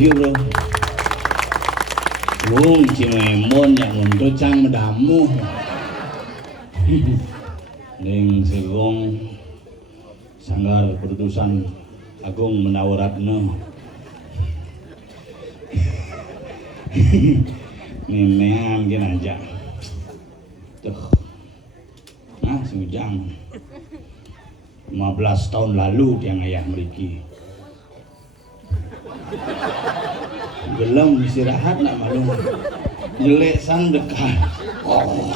you bro. Wong Cimemon yang untuk cang medamu. Ning Segong Sanggar Keputusan Agung Menawaratna. Nenean gini aja. Tuh. Nah, si Ujang 15 tahun lalu dia ngayah meriki. Gelem istirahat nak malu. Nyelesan dekat. Oh.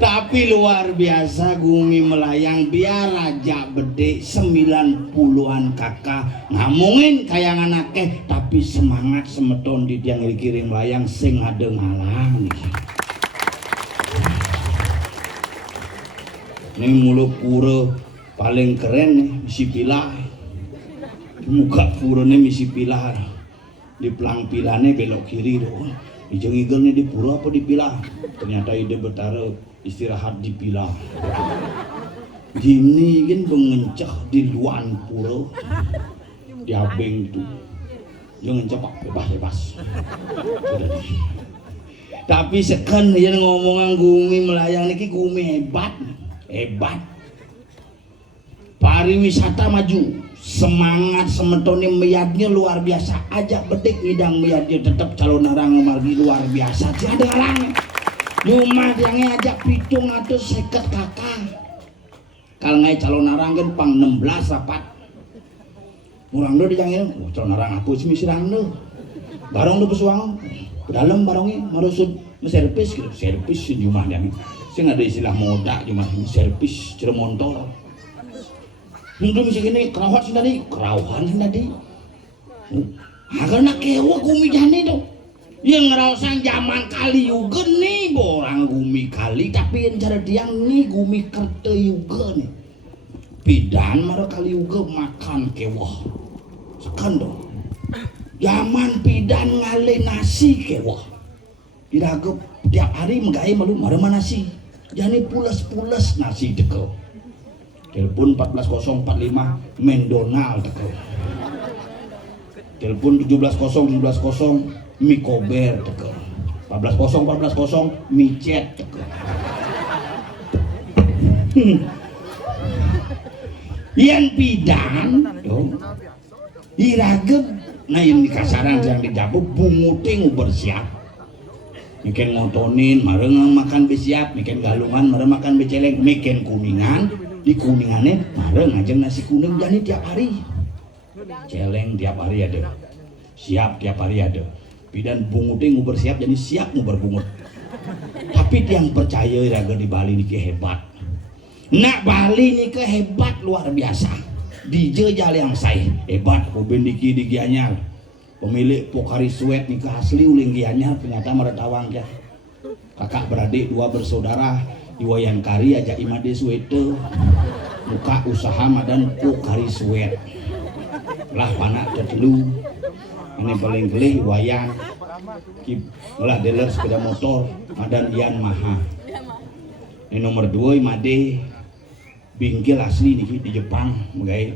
Tapi luar biasa Gumi melayang biar aja bede 90-an kakak ngomongin kayangan akeh tapi semangat semeton di tiang kiring melayang sing ada ngalang. Ini mulut pura paling keren nih misi pilah. Muka pura nih misi pilah. Di pelang pilahnya belok kiri doh. Ijeng igel nih di pura apa di pilah? Ternyata ide betara istirahat di pilah. Gini kan mengencah di luar pura. Di abeng itu. Jangan cepat bebas-bebas. Tapi sekan yang ngomongan Gumi melayang niki Gumi hebat. Hebat. Pariwisata maju. Semangat semetone meyadnya luar biasa. Ajak bedek ngidang meyadnya tetap calon orang margi luar biasa. Tiada orang. Rumah yang ajak pitung atau seket kakak. Kalau ngai calon orang kan pang 16 rapat. Orang do dijangin, calon orang aku sih misirang do. Barong do pesuang. Dalam barongnya marusud servis gitu. Servis di rumah yang sih ada istilah moda cuma servis cere motor. Untuk misi gini kerawat sih tadi, kerawan sih tadi. Karena kewa Gumi jani tuh. Yang ngerasa zaman kali juga nih orang Gumi kali tapi yang cara dia nih Gumi kerte juga nih. Pidan marah kali juga makan kewah. Sekan dong. Zaman pidan ngale nasi kewah. Diragep tiap hari menggaya malu marah nasi. Jadi pules-pules nasi dekel. Telepon 14045 McDonald dekel. Telepon 170 Mikober dekel. 140 micet dekel. Yang pidan dong. Iragep nah yang di kasaran yang dijabuk bunguting bersiap. Miken ngotonin mareng makan besiap, miken galungan mareng makan beceleng, miken kuningan di kuningannya mareng ngajeng nasi kuning jadi tiap hari. Celeng tiap hari ada. Siap tiap hari ada. Pidan bunguting nguber siap jadi siap nguber bungut. Tapi tiang percaya raga di Bali ini hebat. Nak Bali ini hebat luar biasa. DJ jal yang saya hebat. Boben diki di Gianyar. Pemilik Pokari Sweat nikah asli uling Gianyar ternyata meretawang ya. Kakak beradik dua bersaudara. Iwayan Kari aja Imade Swete. Muka usaha madan Pokari Sweat. Lah panak tertelu. Ini paling gelih Wayan lah dealer sepeda motor madan Ian Maha. Ini nomor 2 Imade bingkil asli nih di Jepang menggai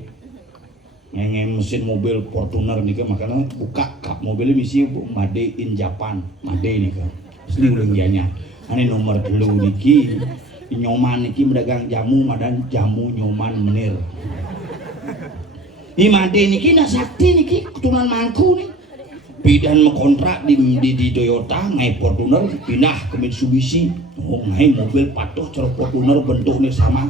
ngenge mesin mobil Fortuner nih makanya buka kap mobilnya misi Made in Japan Made nih kan asli ulangnya. Ini nomor 3 niki nyoman niki mendagang jamu madan jamu nyoman menir. Imade niki nasakti niki keturunan mangku nih. Bidan mengontrak di Toyota ngai Fortuner pindah ke Mitsubishi. Oh ngai mobil patuh cara Fortuner bentuknya sama.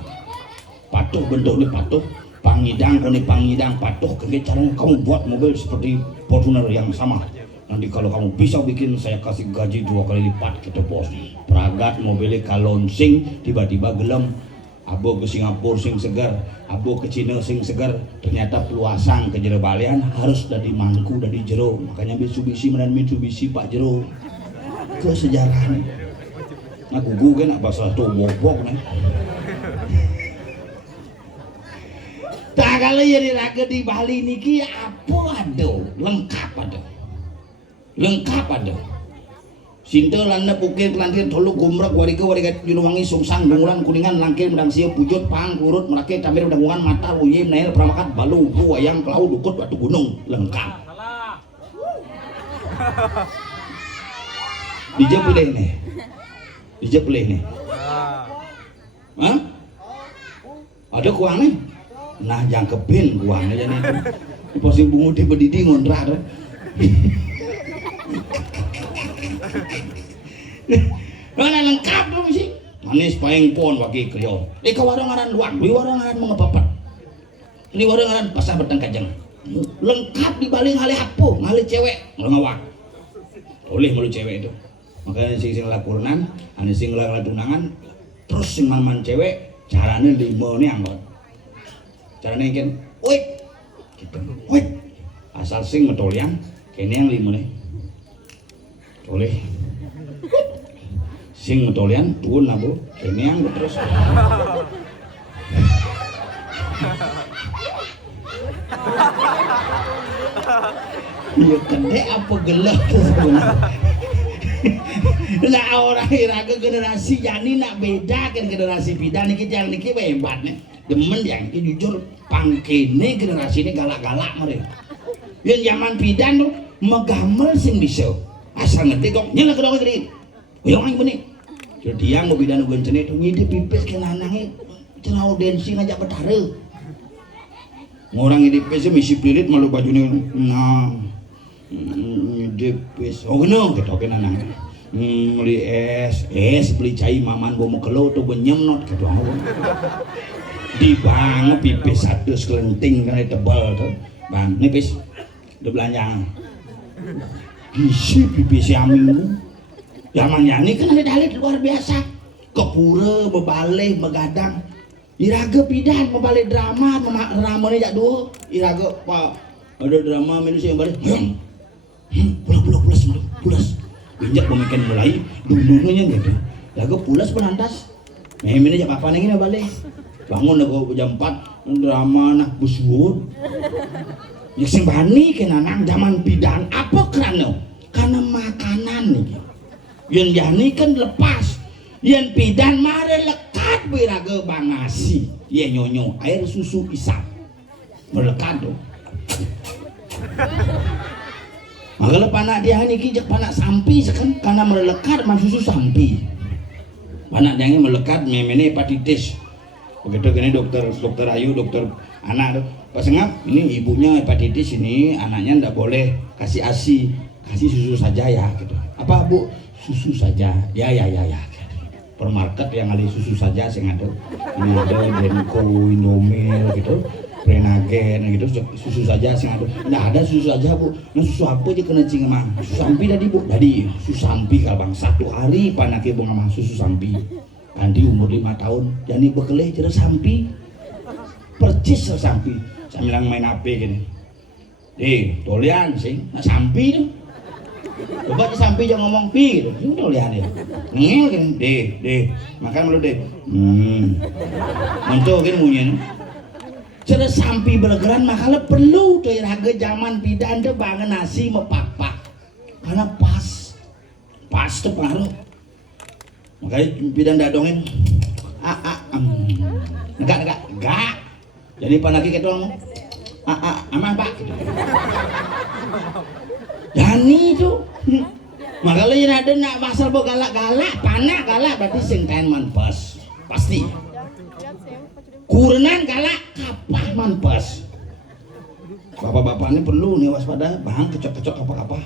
Patuh bentuknya patuh. Pangidang kone pangidang patuh kayak caranya kamu buat mobil seperti Fortuner yang sama. Nanti kalau kamu bisa bikin saya kasih gaji 2 kali lipat kita bos. Peragat mobilnya kalonsing tiba-tiba gelem. Abo ke Singapura sing segar, abo ke Cina sing segar, ternyata peluasang ke jero balian harus dari mangku dari jero, makanya Mitsubishi menan Mitsubishi Pak Jero. Ke sejarahnya. Nah gugu kan apa salah tuh bobok nih. Tak kalau jadi raga di Bali niki apa ada, lengkap ada. Sintelanna pukir kelantir tolu gumrak warika junuwangi sungsang dunguran kuningan langkir medang sieu pujut pang kurut merake camir dangungan mata uyim nail pramakat balu wayang kelau dukut batu gunung lengkap. Dijepulih nih. Dijepulih nih. Hah? Ada kuangnya? Nah jangkepin kuangnya jadi. Posisi bungu di bedidi ngontrak. Mana lengkap dong sih? Manis paeng pon wagi kriyo. Di kawarang ngaran luak, di warang ngaran mengepapat. Di warang ngaran pasar beteng kajeng. Lengkap di baling hale hapo, hale cewek, ngawak. Oleh mulu cewek itu. Makanya sing lakuran, ane sing tunangan, terus sing man cewek, caranya limo nih anggot. Caranya kan, wait, gitu, wait. Asal sing metolian, kene yang limo nih. Oleh. Sing metolian tuun abu kenyang terus iya kende apa gelap nah orang iraga generasi jani nak beda kan generasi bidan niki yang niki hebat nih demen yang ini jujur pangkene generasi ini galak-galak mereka yang zaman bidan tuh megamel sing bisa asal ngerti kok nyala kedong gede yang ini jadi yang bidan ugan cene itu ngide pipis ke nanangnya cena audensi ngajak betare ngorang ngide pipis misi pirit malu bajunya nah ngide pipis oh geno gitu oke nanang beli es beli cai maman bomo kelo tuh benyem not gitu di bang pipis satu sekelenting karena tebal tuh bang nipis udah belanja isi pipis amin zaman ini kan ada dalil luar biasa kepura bebaleh begadang iraga pidan bebaleh drama drama ini jak dua iraga pak ada drama manusia yang balik pulas injak pemikiran mulai dulu-dulunya gitu iraga pulas penantas ini jak apa nih balik bangun aku jam 4 drama nak busur yang sing bani kenanang zaman pidan apa karena makanan nih yang jani kan lepas yang pidan mare lekat biraga bangasi ya nyonyo air susu isap melekat tuh maka panak dia ini kijak panak sampi sekan karena melekat mah susu sampi panak dia ini melekat memene hepatitis begitu gini dokter Ayu dokter anak tuh pas ngap ini ibunya hepatitis ini anaknya ndak boleh kasih ASI kasih susu saja ya gitu apa bu susu saja ya permarket yang ada susu saja sing ada ini ada Denko Indomil gitu Prenagen gitu susu saja sing ada nah ada susu saja bu nah susu apa aja kena cing mah susu sampi tadi bu tadi susu sampi kalau bang satu hari panake bunga mah susu sampi nanti umur 5 tahun jadi bekelih cerah sampi percis sampi saya bilang main HP gini tolian sing nah sampi tuh coba di samping jangan ngomong pi gitu udah lihat ya ngel kan deh makan malu deh untuk kan munyen cara sampai bergeran makanya perlu tuh raga zaman pidan tuh bangun nasi mepak-pak karena pas tuh pengaruh makanya pidan dadongin enggak jadi panaki kita ngomong aman pak Dani itu makanya ada nak pasal bo galak-galak panak galak berarti sing kain manpas pasti kurenan galak kapah manpas bapak-bapak ini perlu nih waspada bang kecok-kecok apa-apa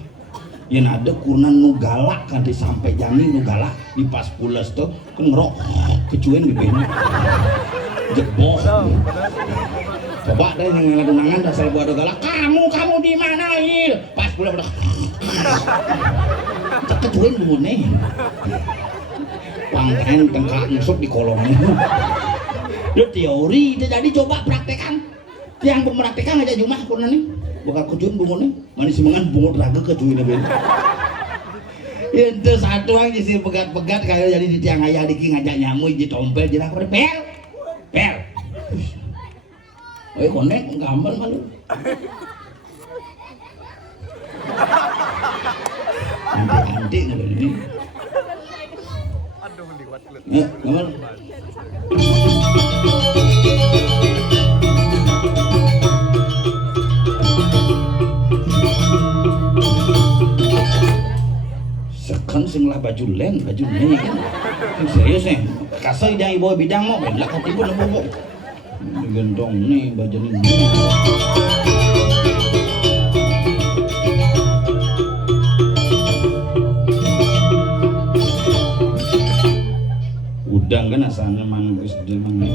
yang ada kurenan nu galak kan sampai jani nu galak di pas pulas tuh kan ngerok kecuin bibirnya jebol coba deh yang tunangan dasar gua ada galak kamu di mana il pas pulang udah kecuin dulu nih pangkain tengkak nusuk di kolongnya itu teori itu jadi coba praktekan yang mempraktekan aja cuma kurang nih bukan kecuin bungut nih manis semangat bungut raga kecuin nih itu satu aja sih pegat-pegat kayak jadi di tiang ayah diki ngajak nyamuk di tompel jadi aku pel oh konek gambar malu Antik-antik ngono ini. Aduh liwat kulit. Nomor. Sekan sing lah baju len, baju len. Serius nih, kasih yang ibu bidang mau, belak hati pun bobo. Gendong nih baju ini. Udang kan asalnya manggis di mana?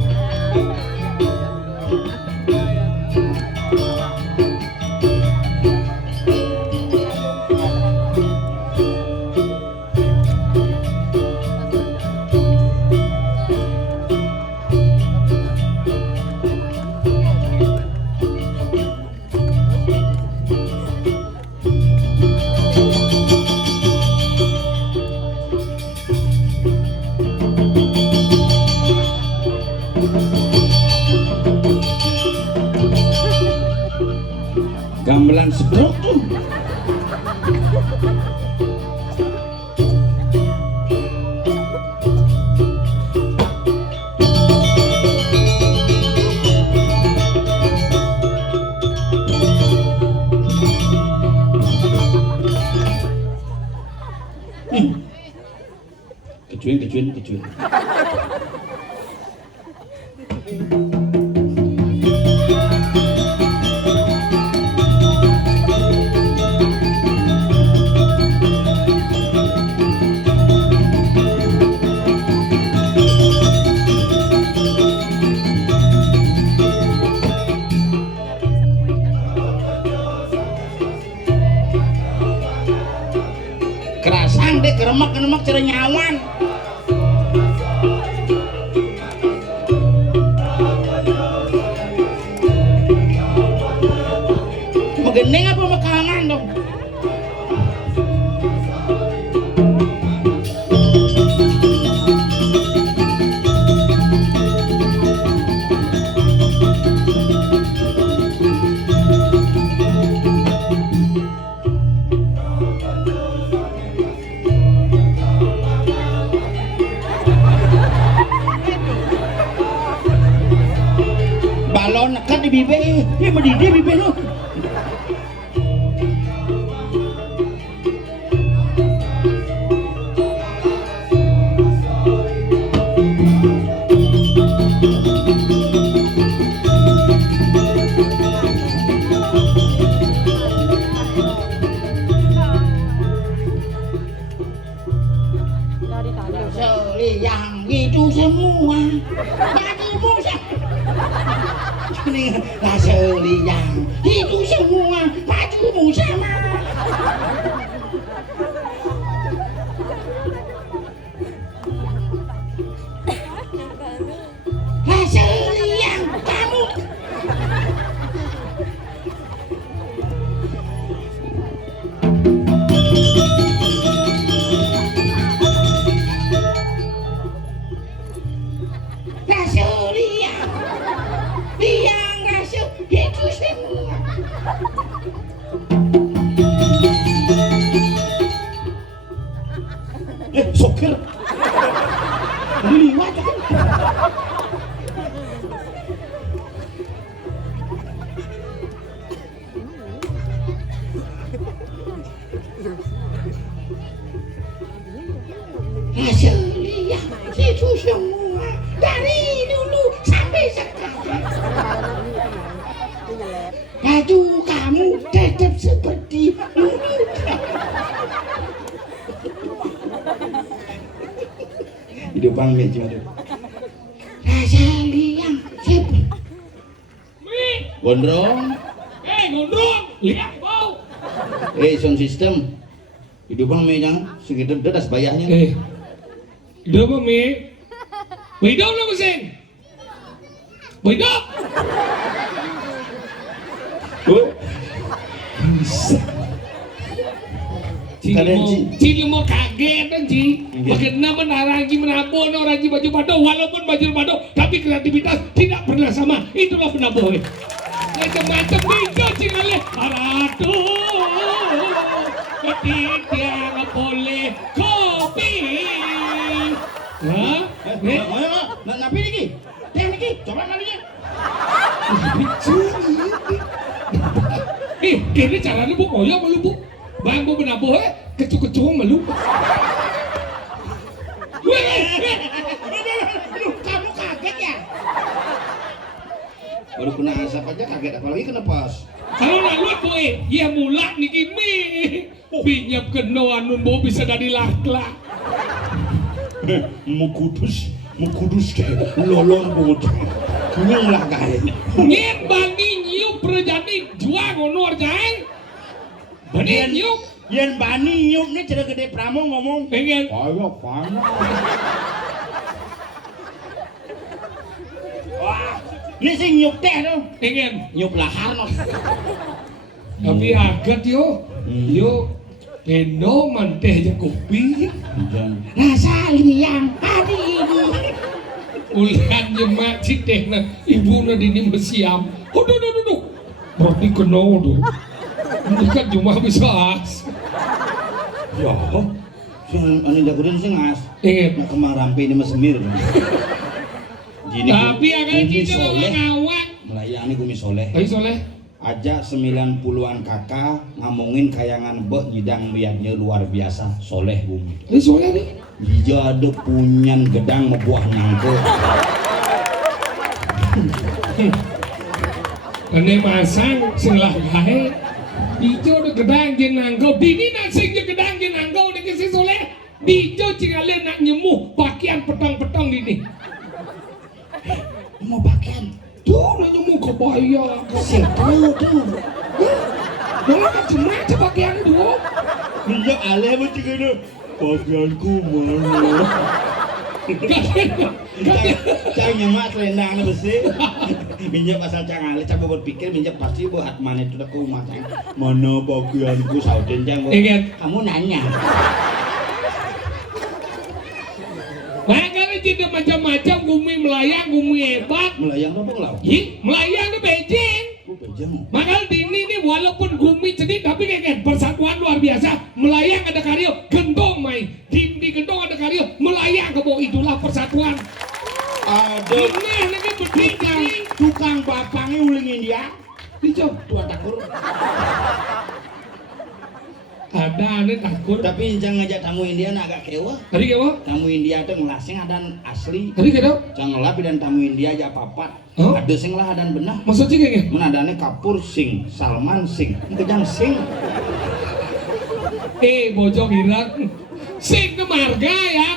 Gamelan sedok tuh. Kecuin. Kerasan deh, keremak cara nyawan. Megendeng apa makanan dong? Balon kan di bibir, ini mendidih bibir lu. Yang itu semua bagimu Raseli yang itu semua bagimu sama. Raseli yang kamu sokir liwat kan. Hasilnya itu semua dari dulu sampai sekarang. Baju kamu tetap seperti dulu. Hidup bang meja ada. Rasali yang sip. Gondrong. Gondrong. Lihat bau. Sound system. Hidup bang meja segitu dedas bayarnya. Hidup bang me. Hidup lo mesin. Hidup. Cili mau kaget kan Ci, bagaimana menaragi menabung orang Ci baju pado walaupun baju pado tapi kreativitas tidak pernah sama, itulah penabuh. Macam-macam bisa Ci kali, aduh, Tidak boleh kopi. Hah? Napi niki? Teh niki, coba kalinya. Ini caranya bu koyo malu bu. Bang bu benaboh kecu-kecu malu. Kamu kaget ya? Baru kena asap aja kaget, apalagi kena pas. Kalau lalut bu ya mulak niki mi. Binyap kena anun bu bisa dari lakla. Mau kudus kayak lolong bocah. Nyung lah kayaknya. Nyen bani nyuk perjani juang honor jang. Bani nyuk. Yen bani nyuk nih cerita gede Pramo ngomong. Pengen. Ayo panas. Wah, ini sih nyuk teh tuh. Pengen. Nyuk lahar no. Tapi agak yo. Yo. Kendo manteh aja kopi. Rasa liang hari ini. Ulihan nyemak citeh na ibu na dini mesiam. Duh. Berarti kena tuh. Ini kan cuma bisa as. Ya, anu jagoan sih ngas. Ingat. Nak kemarampe ini mas semir. Tapi agak cicil ngawak. Melayani gumi soleh. Tapi soleh. Aja 90-an kakak ngomongin kayangan bek nyidang biaknya luar biasa soleh bumi. Tapi soleh nih. Dia ada punyan gedang membuah nangko. Kene masang selah gahe. Dijo ada gedang jeung nanggo. Dini nasing jeung gedang jeung nanggo nek si soleh. Dijo cingale nak nyemuh pakaian petang-petang dini. Mau pakaian Tuh nak nyemuh kebaya. seru tuh. Jangan macam-macam pakaian itu. Minyak aleh macam itu. Pakaianku mana? Cang nyemak selendang besi. Minyak asal cang aleh, cang berpikir minyak pasti buat mana itu dah ke rumah cang. Mana pakaianku sauden cang? Kamu nanya. Makanya tidak macam-macam gumi melayang, gumi hebat. Melayang apa ngelau? Melayang ke Beijing. Beijing. Makanya di ini walaupun gumi sedih tapi kayak persatuan luar biasa. Melayang ada karyo, gendong main. Di gendong ada karyo, melayang ke bawah itulah persatuan. Ada. Ini berdiri. Tukang bapangnya uling India. Dijo. Tua takur. Ada aneh takut. Tapi jangan ngajak tamu India agak kewa. Tadi kewa? Tamu India tuh ngelasing adan asli. Tadi kewa? Jangan lapi dan tamu India aja papat. Oh? Ada sing lah adan benah. Maksudnya kayak Mun adane Kapur sing, Salman sing, kejang sing. bojong Irak. Sing ke marga ya.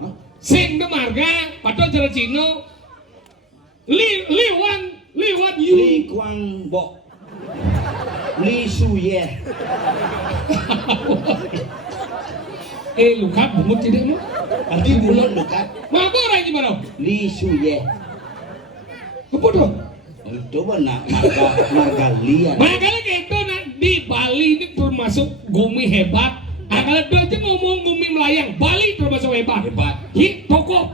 Hah? Sing ke marga. Padahal cara Cino. Liwan yu. Li Kuang Bo. Li Suye. Lukat bungut tidak mah? Arti bulan dekat. Mabok orang gimana? Li Suye. Apa tuh? Itu benar marga lian. Makanya kayak itu nah, di Bali ini termasuk gumi hebat. Kalau dia aja ngomong gumi melayang, Bali termasuk hebat. Hebat.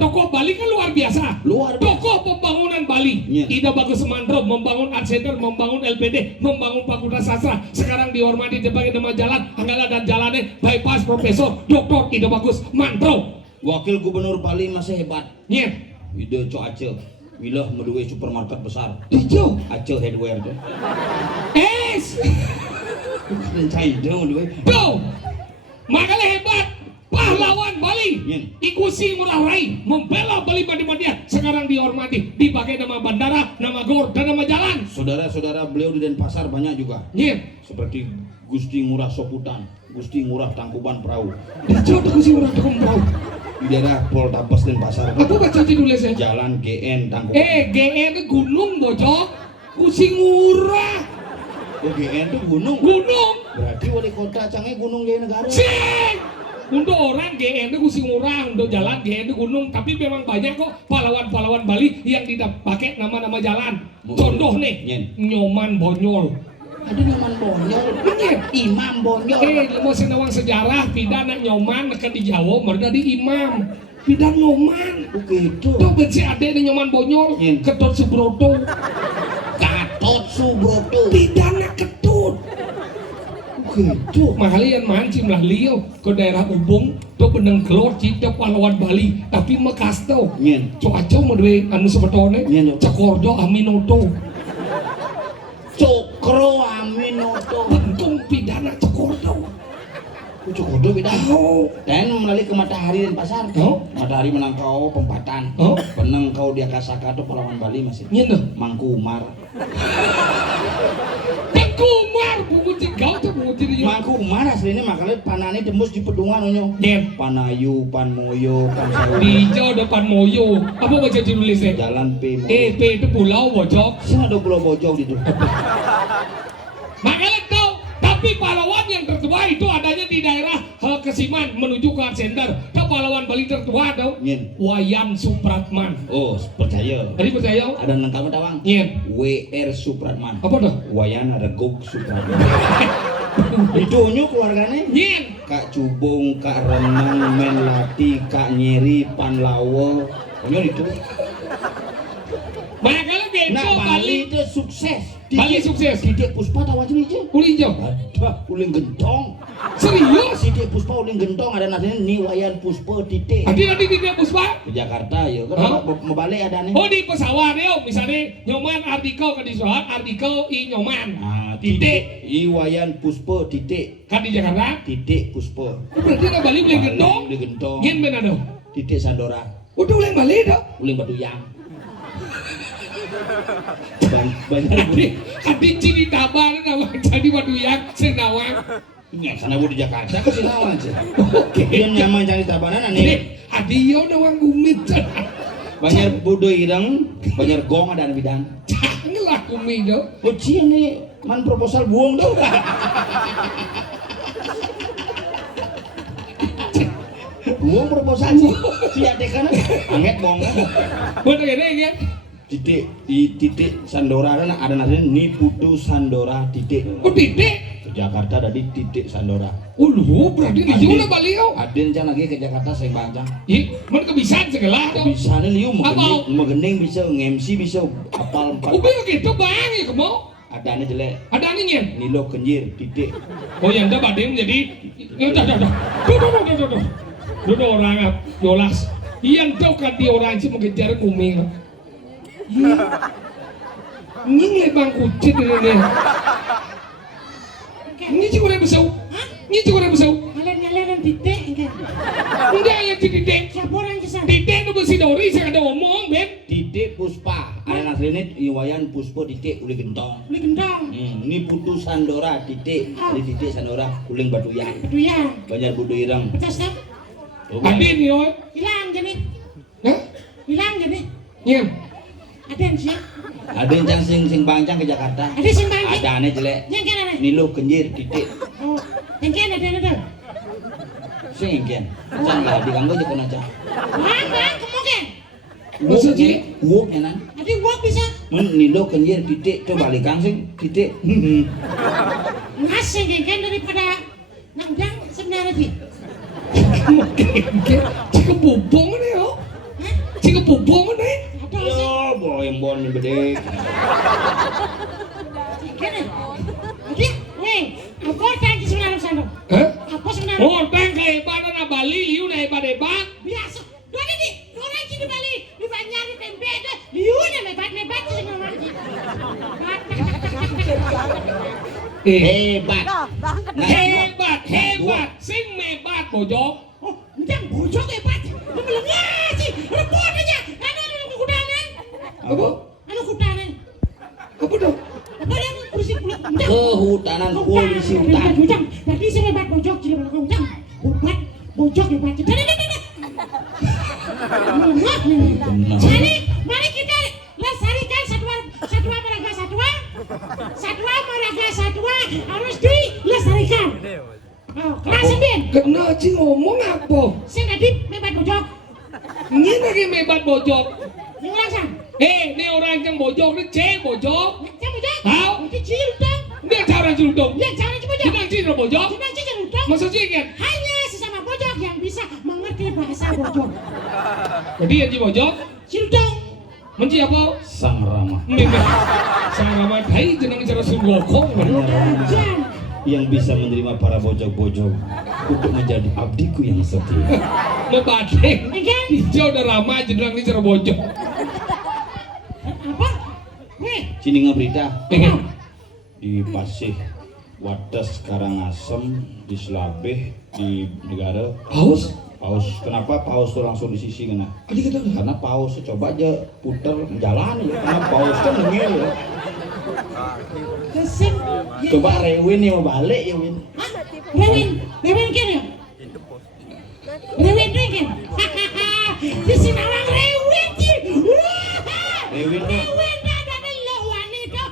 Tokoh Bali kan luar biasa. Luar biasa. Tokoh pembangunan Bali. Iya. Ida Bagus Semandro membangun Art Center, membangun LPD, membangun Fakultas Sastra. Sekarang dihormati sebagai nama jalan, Anggala dan jalannya bypass Profesor Dr. Ida Bagus Mandro. Wakil Gubernur Bali masih hebat. Iya. Ide Co Aceh. Wilah medue supermarket besar. Dijo. Aceh Headwear tuh. Dan cai dong medue. Tuh. Makanya hebat. Pahlawan Bali. Iya. Ikusi Ngurah Rai membela Bali Madi-Madian. Sekarang dihormati dipakai nama bandara, nama gor dan nama jalan. Saudara-saudara beliau di Denpasar banyak juga. Iya. Seperti Gusti Ngurah Soputan, Gusti Ngurah Tangkuban Perahu. Dijo Gusti Ngurah Tangkuban. Di daerah Poltabes Denpasar. Aku baca judulnya saya. Jalan GN Tangkuban. GN itu gunung bocok. Gusti Ngurah. Oh, GN itu gunung. Gunung. Berarti wali kota canggih gunung Jaya Negara. Sing. Untuk orang GN itu Gusti Ngurah, untuk jalan GN itu gunung, tapi memang banyak kok pahlawan-pahlawan Bali yang tidak pakai nama-nama jalan. Contoh nih, Nyen. Nyoman Bonyol. Ada Nyoman Bonyol. Iya. Imam Bonyol. Mau senawang sejarah pidana Nyoman akan di Jawa merda di imam. Pidana Nyoman. Begitu. Tuh benci ade di Nyoman Bonyol. Nyen. Ketut Subroto. Gatot Subroto. Pidana ketut. gitu. Mahalian mancing lah liau ke daerah Ubung tuh beneng kelor cita pahlawan Bali tapi mekas tau Nyen. cuaca medwe anu sebetone Nyen. Cakordo Aminoto Cokro Aminoto. untung pidana Cakordo Cukup beda. oh Dan melalui ke matahari dan pasar. Oh. Matahari menangkau pempatan. Oh. Penengkau dia kasaka tuh pahlawan Bali masih. nyena Mangkumar. Tengkumar bungu cigau tuh bungu ciri Mangkumar aslinya makanya panani tembus di pedungan onyo. Nyen Panayu, Panmoyo, Pansawu. hijau depan moyo apa baca tulisnya Jalan P. P itu pulau bojok Sini ada pulau bojong di situ. makanya tahu tapi pahlawan yang tertua itu adanya di daerah Kesiman menuju ke Center tahu pahlawan Bali tertua tau Nyen. Wayan Supratman Oh, percaya. tadi percaya Ada nengkamu tawang. Nyen WR Supratman. apa tuh Wayana Regog Supratman. Itu onyo keluarganya. Nyen Kak Cubung, Kak Renang, Menlati, Kak Nyeri, Panlawo. Onyo itu. makanya gitu Nah, Bali Bali itu sukses. Bali sukses Didik Puspa tahu aja nih. uli hijau Ada uling gentong. serius Didik Puspa uling gentong ada nadanya Niwayan Puspa titik. adi di dia Puspa Ke Jakarta ya kan Hah? mau balik ada nih. oh di pesawat ya misalnya nyoman artikel ke di soal artikel i nyoman Nah, titik Iwayan Puspa titik. kan di Jakarta Titik Puspa. oh, berarti ada Bali beli gendong Uling gentong. Nyen benar dong Titik Sandora. udah ulang Bali dong Uling Batuyang. Banyak Adi ciri tabar nama jadi Baduyang Senawang. ya sana di Jakarta ke Sinawan sih. Oke. Dia nyaman cari tabanan nih. Adi yo nawang kumit. Banyak bodoh ireng, banyak gong ada bidan. Jangan lah kumit do. Ujian nih, man proposal buang dong. Buang proposal sih. Si adek kan anget bong. Bener gini kan? Titik di titik Sandora ada namanya Niputu Sandora titik. Oh titik. Ke Jakarta ada di titik Sandora. Lu berarti di Jawa Bali yo. Adin can lagi ke Jakarta saya bancang. Ih, mana kebiasaan segala tuh. Bisa nih liu Apa? megening bisa nge-MC bisa apal 4. Ubi gitu bang ya kamu. Ada nih jelek. Ada nih Nyen. Nilo kenjir titik. Oh yang ada badeng jadi. Dah. Tuh. Dulu orang Yolas. Yang tahu kan dia orang sih mengejar kuming. Nying lebang kucing ini. Ini juga ada besau. Ini juga ada besau. Ngalen-ngalen titik enggak. Enggak yang titik. Siapa orang kesana? Titik itu besi dori saya ada ngomong Ben. Titik Puspa. Ada nasrene Iwayan Puspa titik uling gentong. Beli gendong. Ini putu Sandora titik. Di titik Sandora uling Batuyang. Duyang. Banyak bodoh ireng. Pecah step. Adin yo. Hilang jadi. Hah? Hilang jadi. Nyen. Ada yang siap. Ada yang sing bancang ke Jakarta. Ada sing bangkit. Ada aneh jelek. Yang kan ada. Nilo kenjir titik. Oh, yang kan ada. Sing ingkian. Can lah diganggu aja kena aja. Bang, kamu kan? Maksud sih? Wok ya nan. Ada gua bisa. Men Nilo kenjir titik coba balik sing titik. Ngasih yang kan daripada nangdang sebenarnya sih. Cika bubong nih yo. Hah? Cika bubong nih. Ada sih. Yo boyong gede. Kan? Ada. Weh, apa tadi sebenarnya sana? Hah? Apa sebenarnya? Oh, tang kehebatan na Bali, liu na hebat-hebat. Biasa. Dua di orang di Bali, di Banjar di tempe ada. Liunya mebat sih ngomong. Hebat. Hebat. Sing mebat bojok. Oh, jangan bojok hebat. Lu belum ngasih. Repot aja. Anu kudanan. Apa? Anu kudanan. Apa dong? Apa yang bersih belum? Kehutanan polisi hutan. Ujang. Tadi saya hebat bojok jadi belakang ujang. Hebat bojok hebat. Dah. Mari kita lestarikan satwa marga satwa harus dilestarikan. Oh, kelas Ben. Kena cing ngomong apa? Saya tadi hebat bojok. Ini lagi mebat bojok. Yang orang sang. Ini orang yang bojok, ini cek bojok. Yang bojok. Tahu? Itu cilutang. Dia cara cilutong. Ya cara bojok. Kita cina bojok. Jangan cilutang. Maksudnya kan? Hanya sesama bojok yang bisa mengerti bahasa bojok. Jadi yang bojok, Cilutang. menci apa? Sang Rama. Memang. Sang Rama Thai jenang cara sunggokong. Jangan. yang bisa menerima para bojok-bojok untuk menjadi abdiku yang setia. Ngebadeng. Enggak. Hijau udah ramah aja bilang ini cara bojok. Apa? Weh, Sini ngeberita Pengen. di Pasih, Wadas, Karangasem, di Selabeh, di negara Paus? Paus. Kenapa Paus tuh langsung di sisi kena? Adik kata Karena Paus coba aja puter jalan ya. Karena Paus kan dengil ya. kesing. Coba Rewin yang mau balik ya Win. Hah? Rewin kan ya? Rewin kan? Di Sinawang Rewin sih. Rewin tuh Rewin ada lo wanita.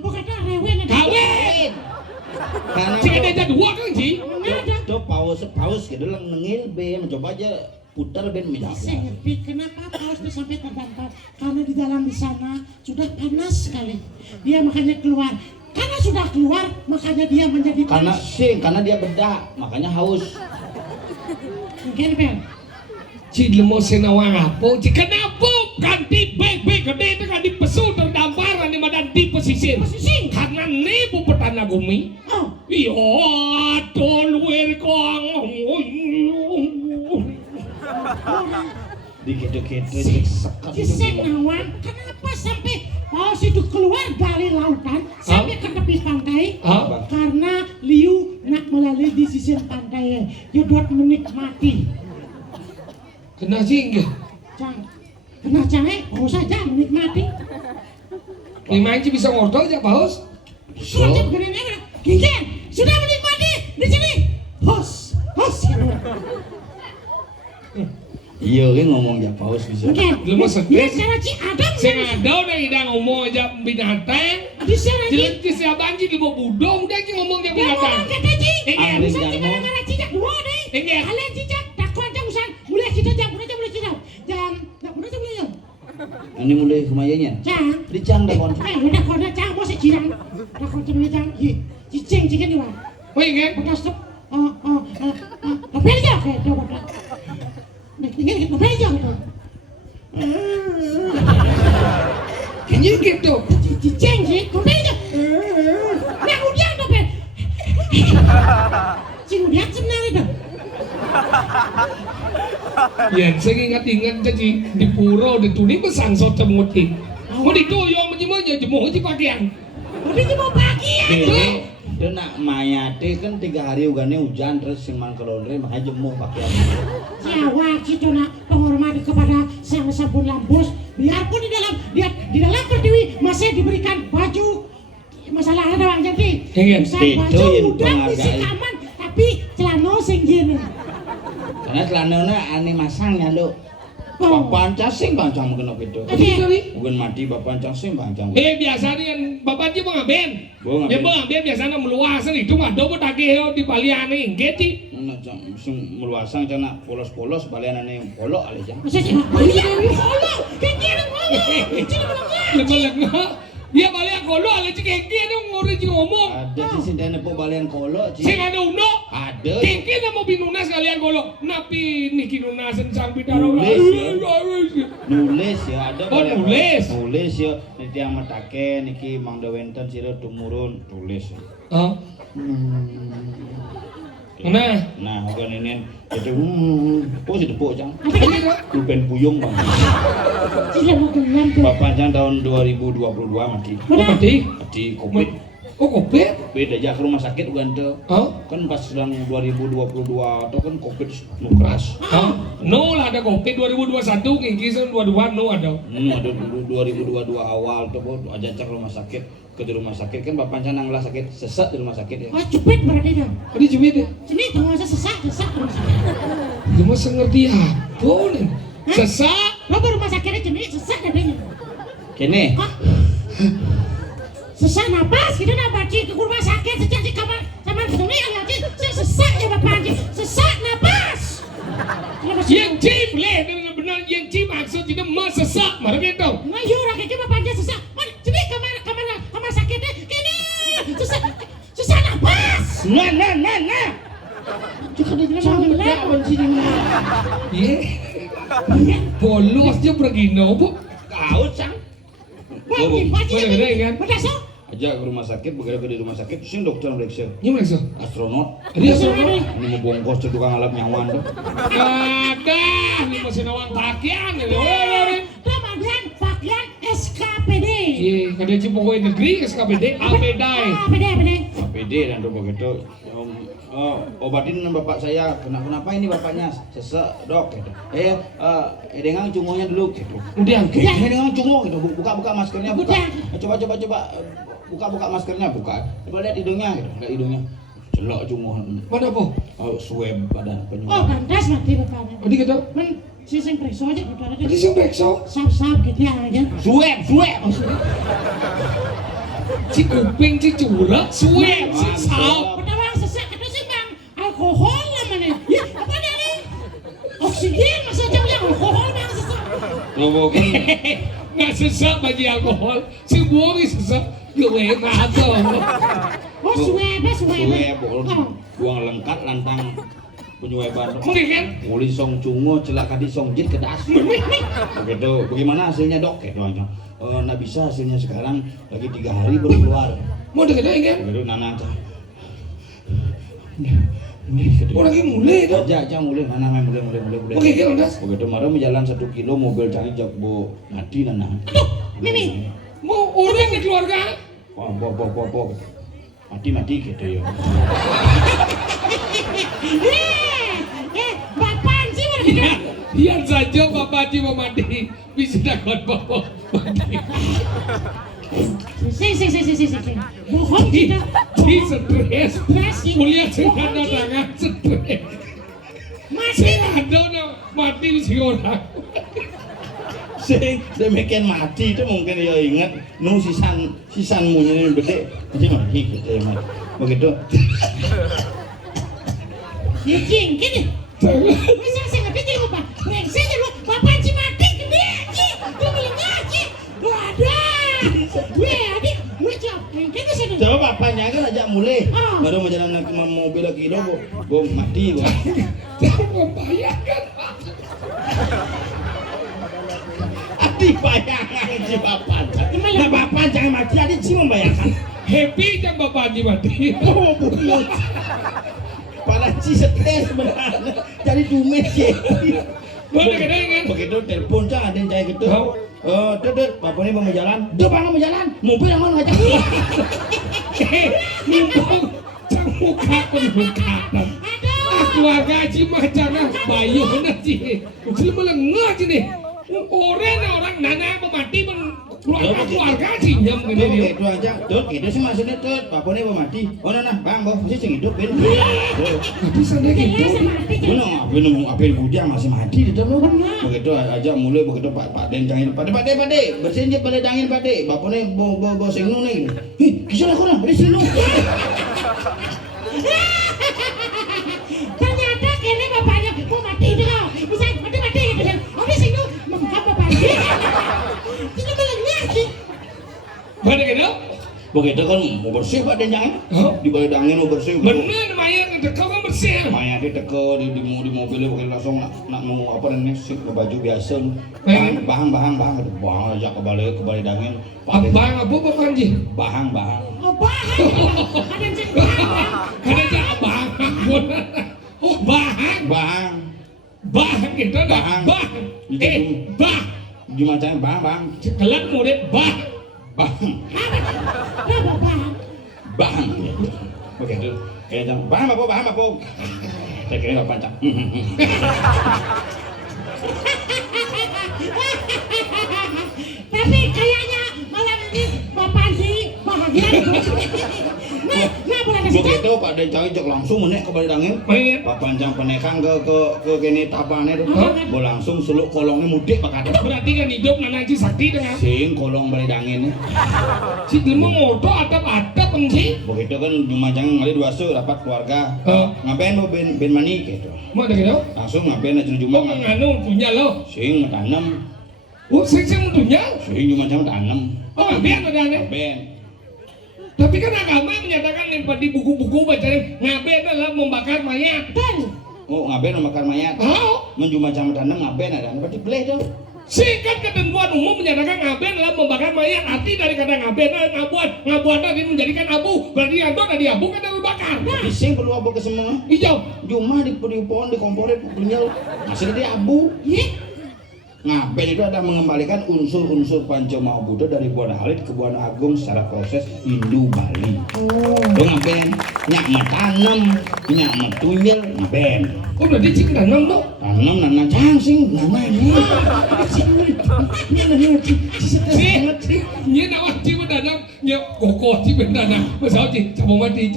Bukan Rewin. kawin. karena Cik ada aja dua kan Ci? Ada. tuh Paus gitu lah nengil ben coba aja putar ben Saya menjaga. ngerti kenapa Paus itu sampai terdampar. Karena di dalam di sana sudah panas sekali. Dia makanya keluar. Karena sudah keluar, makanya dia menjadi panas. Karena dia bedak, makanya haus. Mungkin Bel. Ci lemo senawang apa? Ci kenapa ganti baik-baik gede itu ganti pesu terdampar di mana di pesisir? Posisi. Karena nipu petana bumi. Oh, Iya, tolwer kong. Dikit-dikit sekat. si Senawang, kenapa sampai Paus itu keluar dari lautan sampai ke tepi pantai? Hah? Karena Liu nak melalui di sisi pantai, dia buat menikmati. Kena singgah. Kena canggih, Paus saja menikmati. Gimana Ci bisa ngortol aja Paus? Sudah begini, Gingen, sudah menikmati di sini. Hos. Iya kan ngomong ya Paus bisa. Mungkin. Lu mau sedih? Ya, cara Ci Adam. Saya ada udah idang ngomong aja binatang. Di sana Ci. Jelas si abang Ci di bawah budong udah Ci ngomong dia Dia binatang. ngomong kata Ci. Iya, Bisa Arling Ci Darmo. gara-gara cicak dua deh. Iya. Kalian cicak, takut aja usan. Mulai kita jam, mulai cicak. Jam, tak mulai mulai jam. Ini mulai kemayanya. Jam. Dicang dah kon. Udah kau dah jam, mau sejirang. Dah kau cuma jam. Cicing cikan di mana? Oh iya kan? Bekas tuh. Apa aja? Kayak coba. Tinggal kita apa aja gitu. Kayaknya gitu. Cicing sih, apa aja? Nah udah tuh Ben. Cing udah sebenarnya dah. Ya, saya ingat-ingat Ci di pura di tuni besang so temuti. Mau ditoyo menjemanya jemuh Ci pakaian. Tapi cuma pagi ya. Dia nak mayate kan 3 hari ugane hujan terus sing man kelondre makanya jemuh pakaian. Jawa gitu nak penghormatan kepada sang sabun lambus. Biarpun di dalam pertiwi masih diberikan baju. Masalah ada bang jadi. Iya. Bisa Itu baju yang udah bisa penghargaan. aman tapi celana sing gini. Karena celananya aneh masangnya lo. Oh. Bapak cacing pancang mungkin gitu. Oke. Mungkin mati bapak cacing pancang. Biasanya yang bapak Ci mau ngaben. Gua Ya ngaben. mau ngaben biasanya meluasan itu mah do takih di baliane nggih Ci. Nah, sing meluasang cana polos-polos balianane polok ale jang. Masa sih? Iya, kolok. Kayak gini kolok. Cina bilang Lemah-lemah. Ya balik kolo ala Ci kengki dong ngori Ci ngomong. Ada sih sing nepuk balian kolok Sing sih. ada uno. Ada. Kengki na mau binunas kalian kolo. Napi niki nunasan sang pitaro. Nulis, Nulis ya ada Oh, balian nulis. kolok. Nulis ya niti yang metake niki Mang Dewenten sira tumurun tulis. Oh. Nah. Nah, kan ini itu kok sih tepuk jang. Ayo. Ruben Puyung Bang. Cina mau gelam tuh. Bapak jang tahun 2022 mati. Oh, mati. Mati Covid. Oh, Covid. Beda aja ke rumah sakit bukan tuh. Oh. Kan pas sedang 2022 atau kan Covid nu keras. Oh. No lah ada Covid 2021 kengki 22 no ada. Ada 2022 awal tuh Bu, aja cek rumah sakit. Ke di rumah sakit kan bapak canang lah sakit sesak di rumah sakit ya. Oh, cepet berarti dah. Tadi cumi deh. Sini tuh masa sesak. Cuma sengerti apa nih? Sesak. Lo baru rumah sakitnya jenis sesak katanya. Kene. Hah? Sesak napas, kita napas Ci ke rumah sakit sejak di kamar sama di sini ya Ci. Saya sesak ya bapak Ci. Sesak napas. Yang cip leh, ini benar-benar yang cip maksud tidak mesesak, marah gitu. Nah iya rakyat Ci bapak Ci sesak. Mana sini kamar sakitnya kini sesak napas. Nah. Jangan dibilang sini. Iya. Bolos dia pergi no bu. Kau cang. Wah, gimana Boleh kan? Udah so, aja ke rumah sakit, begitu di rumah sakit, sing dokter meriksa. Ini mereka. Astronot, Dia sono. ini mau bongkos tuh tukang alap nyawan tuh. Ada, ini masih nawang pakaian. Kemudian pakaian SKPD. Iya, kada cuma pokoknya negeri SKPD, APDAI. APD. APD dan tuh begitu. Obatin bapak saya, kenapa ini bapaknya sesek dok gitu. Dengang cungunya dulu gitu. Udah, Dengang cungu gitu, buka maskernya, buka. Udah. Coba buka maskernya, buka. Coba lihat hidungnya gitu, lihat hidungnya. Celok cungu. mana po? Swab badan Oh, penyumbang. pantas mati bapaknya. Oh, di kita. Men sising periksa aja gitu aja. Di sini bekso. Sap-sap gitu ya aja. Swab. Si kuping, si curah, suwe, si sal. Pertama sesak itu sih bang alkohol namanya. Ya apa nih? Oksigen masa jauhnya alkohol bang sesak. Ngomongin Nggak sesak bagi alkohol. Si buangi sesak. Gue ngaco. Oh swab. Oh. buang lengkap lantang penyueban. Mungkin kan? Uli song cungu celak kadi song jit kedas. Begitu. Bagaimana hasilnya dok? Gitu aja. Nah bisa hasilnya sekarang lagi 3 hari baru keluar. Mau deket kan? Begitu Nana aja. Oh lagi mulai dong. Aja mulai Nana main mulai. Oke kan udah. Begitu marah menjalan 1 kilo mobil cari jakbo mati Nana. Mimi. Mau orang di keluarga? Wah, bo. Mati gitu ya. Bapak sih mana? Biar saja Bapak Haji mau mati. Bisa dapat Bapak mati. Si. Bohong kita. Di stres. Stres. Kuliah dengan tangan stres. Masih. Ada mati si orang. Sing demikian mati itu mungkin ya ingat nu sisan munyi gede jadi mati gitu ya mati. Begitu. Ya gini. Bisa sih nggak bisa lupa. Brengsek aja lu. Bapak sih mati gede aja. Gue bilang aja. Adik. Lu coba. Kita sini. Coba bapaknya kan ajak mulai. Ah. Baru mau jalan ke mobil lagi gua mati gua. Jangan membayangkan. Dibayangkan si bapak. Nah bapak jangan mati adik sih membayangkan. Happy kan Bapak Haji mati. Oh bulut. Pada si stres sebenarnya. Jadi dumet ya. Boleh kena kan? Begitu telepon cah ada yang cahaya gitu. Tahu. Dudut, bapak ini mau jalan. Duh, bang mau jalan. Mobil yang mau ngajak. Numpang cang muka penbukaan. Keluarga Haji mah jangan bayu bener sih. Jadi malah ngaji nih. Orang nana mau mati keluarga Haji yang Tuh, begini. gitu aja. Tut, gitu sih maksudnya tut. Bapak ini mau mati. Oh, nah, bang, masih sing hidup kan. Tapi sana gitu. Apa bujang masih mati di dalam. Begitu aja mulai begitu Pak Den jangin. Pak De, bersihin je pada jangin Pak De. Bapak ini bawa sing nu nih. Kisah lah korang, bersihin lu. Ternyata kini bapaknya mau mati dong. Bisa mati gitu kan. Habis itu mengkap bapaknya. Kita bilang lagi. Mana kena? Begitu kan mau bersih Pak Den jangin. Di balik angin mau bersih. Bener mayat ngedekau kan bersih. Maya dia teko di mobilnya bukan langsung nak mau apa dan sih ke baju biasa. Bahang aja kembali dangin. Abang apa Bapak Haji? Bahang. Oh bahan. Ada cengkeh. Kada cak abang. Oh bahang. Bahang kita dah. Bahang. Bah. Bah. Gimana caranya bahang. Kelak murid bah. Apa bahan? Bahang. Begitu. Kayak jam bahang apa? Saya kira apa cak. Tapi kayaknya malam ini bapak sih bahagia. Nah boleh kasih tahu. Begitu Pak Den cari jok langsung menek ke balik dangin. Mayat. Pak Panjang penekang ke kene tapane tuh. Bo langsung seluk kolongnya mudik Pak Kadep. Berarti kan hidup nana Haji sakti dengan. Sing kolong balik dangin. Si ilmu ngoto atap penji. Begitu kan Jumajang ngali dua su dapat keluarga. Ngapain mau ben mani gitu. Mau ada gitu? Langsung ngapain aja Mau Jumang. nganu punya lo. Sing tanam. Oh sing punya. Sing Jumajang tanam. Oh ngapain ada aneh? Ben. Tapi kan agama menyatakan yang di buku-buku bacaan ngapain adalah membakar mayat. Dan Oh ngapain mau bakar mayat. Oh, Menjumajang tanam ngapain ada. Berarti boleh dong. singkat ketentuan umum menyatakan ngapain adalah membakar mayat. Arti dari kata ngapain adalah ngabuat ngabuana dia menjadikan abu, berarti yang ada di abu kan Abu Bakar. Ising perlu abu ke semua. Hijau. Cuma di pohon di komporen punya masih dia abu. Iya. Ngaben itu ada mengembalikan unsur-unsur Pancamau Buddha dari Buana Alit ke Buana Agung secara proses Hindu Bali. Itu ngaben nyak metanam, nyak metunyel ngaben. Oh berarti cik nanam tuh. Tanam nanam cangsing namanya. Ini nawan cik mendanam, ya kokoh cik mendanam. Masih cik cabung mati.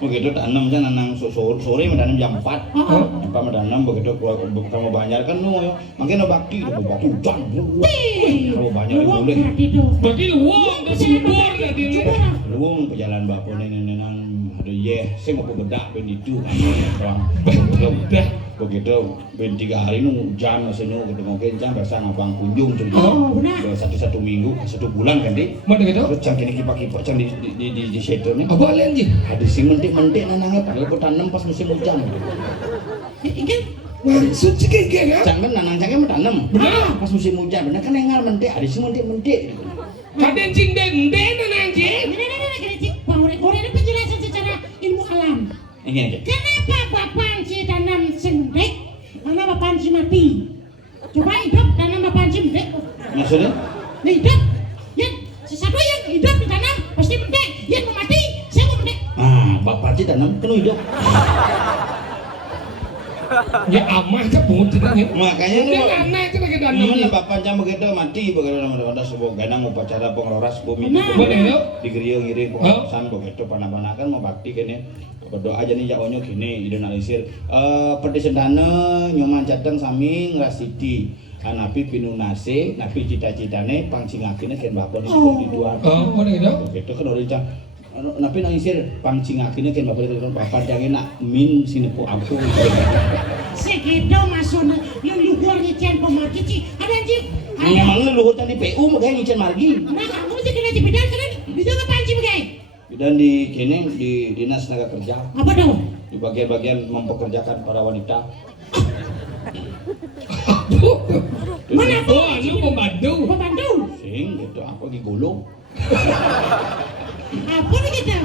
Begitu tanam kan nanang sore menanam jam 4. Apa menanam begitu kamu banyak kan no yo. Makin bakti itu bakti hujan. Kalau banyak boleh. Berarti luang ke subur nanti. Luang pejalan bapak nenang ada ye, saya mau bedak ben itu kan. Begitu ben 3 hari nu hujan masih nu ketemu kencang biasa ngabang kunjung tuh. Oh, benar. Satu minggu, 1 bulan kan di. Mana gitu? Terus cang kini kipak-kipak cang di situ nih. Apa lain sih? Ada sing mentik-mentik nanangnya padahal aku tanam pas musim hujan. Ingin Maksud sih kayak kan? Cang kan nanang cangnya mentanam. Benar. Pas musim hujan benar kan engal mentik, ada sing mentik-mentik. Kaden cing den anjing. Ini penjelasan secara ilmu alam. Ini. Kenapa Bapak Anci tanam sendek, karena Bapak Anci mati? Coba hidup tanam Bapak Anci mendek. Maksudnya? Nah hidup, yang sesuatu yang hidup ditanam pasti mendek. Yang mau mati, saya mau mendek. Bapak Ci tanam kan hidup. Ya amah ke bungut cenanya. Makanya Dia anak itu lagi danam. mana bapak cang begitu mati begitu ada sebuah ganang upacara pengeloras bumi Benar ya? di gereja ngiring pengawasan begitu panah-panah kan mau bakti kan ya berdoa aja nih jaonyo gini idealisir pedesendana nyoman cateng sami ngrasiti anapi pinunase napi cita-citane pangcingakine ken bapak di dua Oh, mana gitu? begitu kan orang cang napi nangisir pangcingakine ken bapak itu bapak jangan nak min sinepu aku Segitu masuk yang luar ngician pemati sih. Ada anjing. memang lu luhur tadi PU makanya ngicen margi Nah kamu sih kena jepidan kan? Bisa Bapak Anci begitu? dan di kini di dinas tenaga kerja Apa dong? di bagian-bagian mempekerjakan para wanita. Mana tuh? Oh, anu pembantu. Pembantu. Sing gitu apa digulung. Apa nih kita?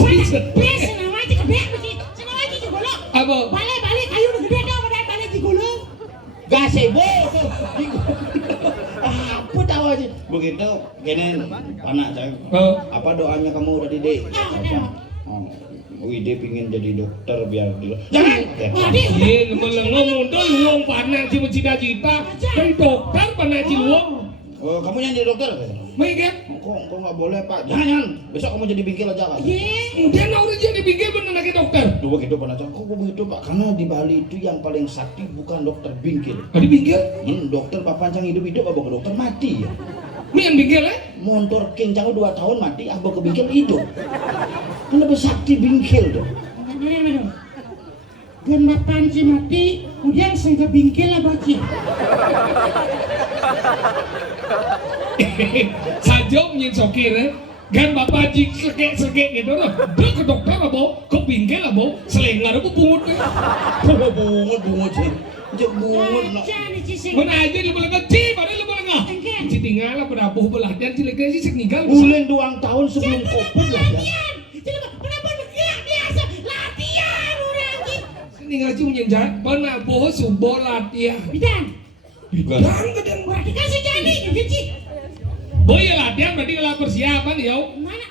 Biasa nama aja gede mesti. Senang aja digulung. Apa? Balik kayu udah gede dong, udah balik digulung. Gasebo. Apa tahu aja. Begitu kene anak saya. Apa doanya kamu udah didik? Wide pingin jadi dokter biar dia. Jangan. Iya, ngomong tuh luang panah cita-cita. Dari dokter panah luang. Oh, kamu yang jadi dokter? Mengik. Kok nggak boleh Pak? Jangan. Besok kamu jadi bingkil aja kan? Dia nggak udah jadi bingkil bener lagi dokter. Tuh begitu Pak Kok begitu Pak? Karena di Bali itu yang paling sakti bukan dokter bingkil. Tadi bingkil? Dokter papancang hidup-hidup apa ke dokter mati ya? Ini yang bingkil ya? Montor kincang 2 tahun mati, apa ke bingkil hidup? Kan lebih sakti bingkil tuh. Dan Bapak Anci mati, kemudian saya ke bingkil lah Baci. Saja nyin sokir ya. Gan bapak jik sekek gitu loh. Dia ke dokter apa? Ke bingkil apa? Selengar apa bungut ya? Bungut sih. Jek bungut nak. Mana aja di belah kecil, pada di belah ngah. Ci tinggal lah berabuh belah dan cilik sih seknigal. Bulan 2 tahun sebelum Covid lah ya. Kenapa bergerak biasa? Latihan orang gitu. Tinggal cuma nyenjat, penabuh subuh latihan. Bidan. Bidang kadang. Berarti kan sejadi gitu sih. Boy ya latihan berarti kalau persiapan ya.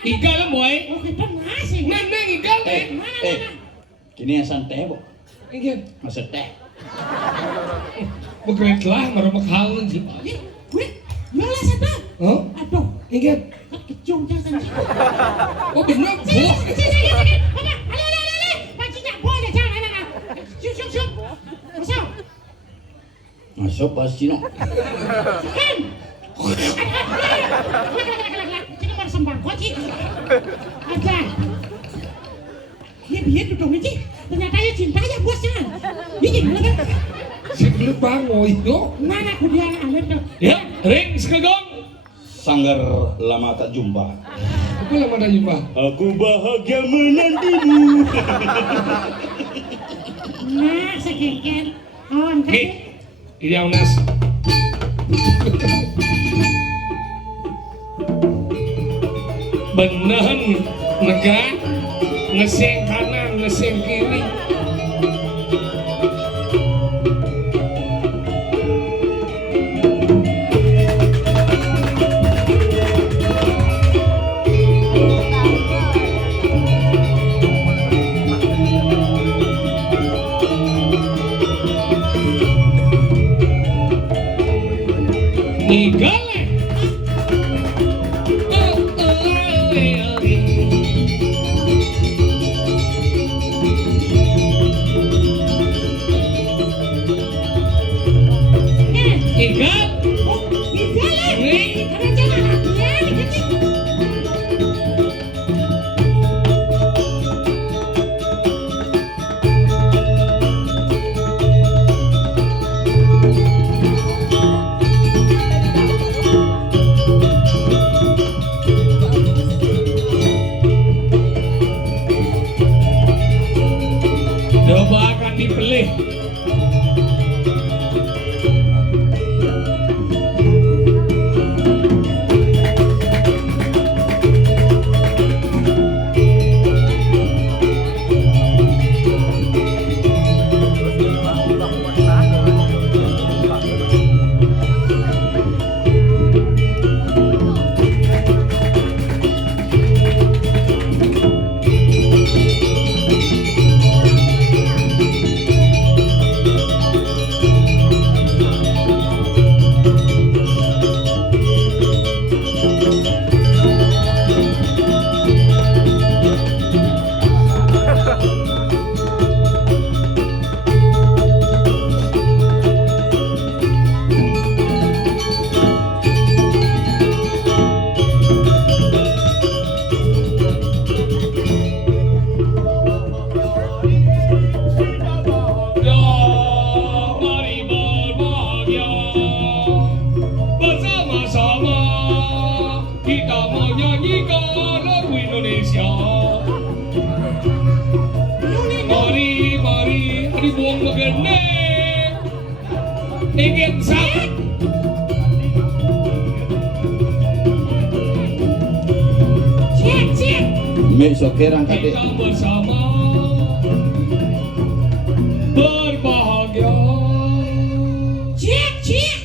Igal lah boy. Oh kita ngasih. Mana igal deh. Mana? Kini yang santai bu. Igal. Masa teh. Bekerja lah, merebak hal sih. Gue, yolah satu. Oh, Aduh, igal. kecung jangan. Oh benar, boh. Masuk pasti no. Dia duduk nih, ternyata ya cinta ya bosnya. Ini gimana kan? Si gelut bangoy lo. Mana aku dia anak tuh? Ya, ring sekegong. Sanggar lama tak jumpa. Apa lama dah jumpa? Aku bahagia menantimu. Nah, sekengken. Oh, Nih, angkat. ini Aunas. Bener negah ngeseng kanan ngeseng kiri. Igale. Ikat. Coba akan dipelih. Buông một cái nê đi kiểm soát Besok kerang kade. kita bersama berbahagia. Cik.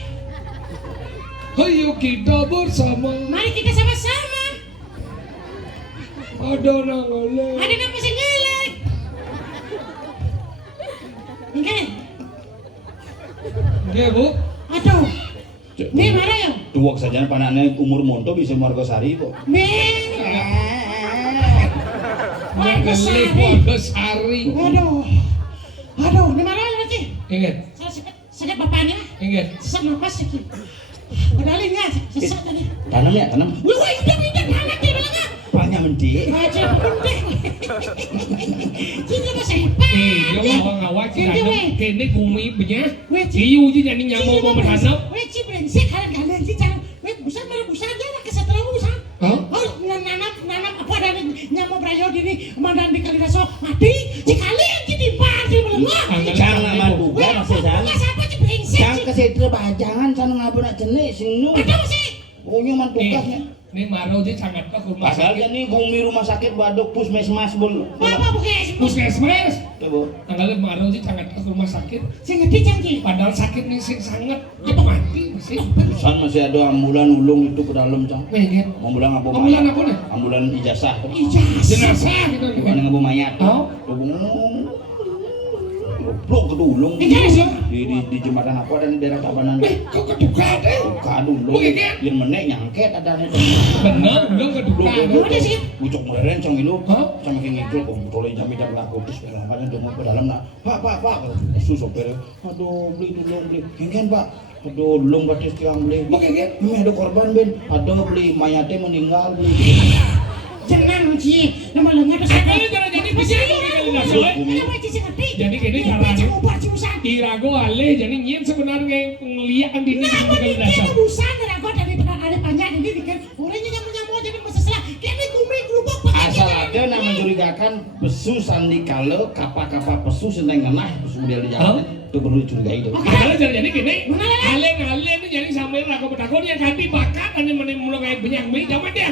Ayo kita bersama. Mari kita sama-sama. Ada nanggale. Ada nama sengelek. Enggak. Oke bu. Aduh. Nih marah ya? Tuwak saja panane umur monto bisa margosari kok. Nih. Nanggale keluarga Sari. Aduh, ini marah ya Cik? Ingat. Saya sakit bapaknya. Ingat. Sesak nafas sedikit. Padahal ingat, sesak tadi. Tanam ya, tanam. Wah, hidup anak dia bilang. Banyak mendik. Baca penting. Cik apa hebat. Dia mau ngawak danam kene kumi punya. Iu ji jadi nyamuk mau berhanap. Weh, Cik brengsek kalian Cik jangan. Weh, busan aja lah kesetelah busan. Hah? Oh, nanam apa dari nyamuk brayo dini mandan di Kalidaso mati. Cik kalian Cik timbar di melengah. Jangan maduga masih jangan. Siapa Cik brengsek? Jangan kesedre bajangan sana ngabur nak jenis sing nu. Ada sih. Punya mantugasnya. Ini marau ji sangat ke rumah Pasal sakit. ni bumi rumah sakit baduk puskesmas bol. Apa bukes? Puskesmas. Coba. Tanggalnya marau ji sangat ke rumah sakit. Sing ngerti janji. Padahal sakit nih sing sangat apa mati sih. San masih ada ambulan ulung itu ke dalam cang. Pengen. Ambulan apa? Ambulan apa nih? Ambulan ijazah. Ijazah. Jenazah gitu. Bukan ngabo mayat. Oh. Goblok kedulung. Ijazah. Di jembatan apa dan di daerah Tabanan. Kau keduka deh. Kadulung. Yang menek nyangket ada nih. Bener, belum keduka. Ada sih. Bucok meren cang ilu. Hah? Sama kayak ngikul kontrolin jam-jam laku terus belakangnya dia mau ke dalam nak. Pak. Sus sopir. Aduh, beli dulung beli. Kan Pak. Aduh, dulung batis tiang beli. Makanya Ini ada korban Ben. Ada beli mayatnya meninggal beli. Jangan Cik. Nama lengah terus. Kali jangan jadi bisa Kenapa Cik ngerti? Jadi gini caranya. Irago ale jadi nyen sebenarnya ngeliat di Nah, ini ini dia urusan rago dari ada panjang ini bikin orangnya nyamuk jadi masalah. Kini kuming gerubuk Asal ada yang mencurigakan pesu sandi kalau kapal pesu senteng ngenah pesu dia di jalan itu perlu dicurigai itu. Kalau jadi gini, ale ini jadi sambil rago bertakon yang ganti bakat hanya mulai kayak banyak mie, jangan dia.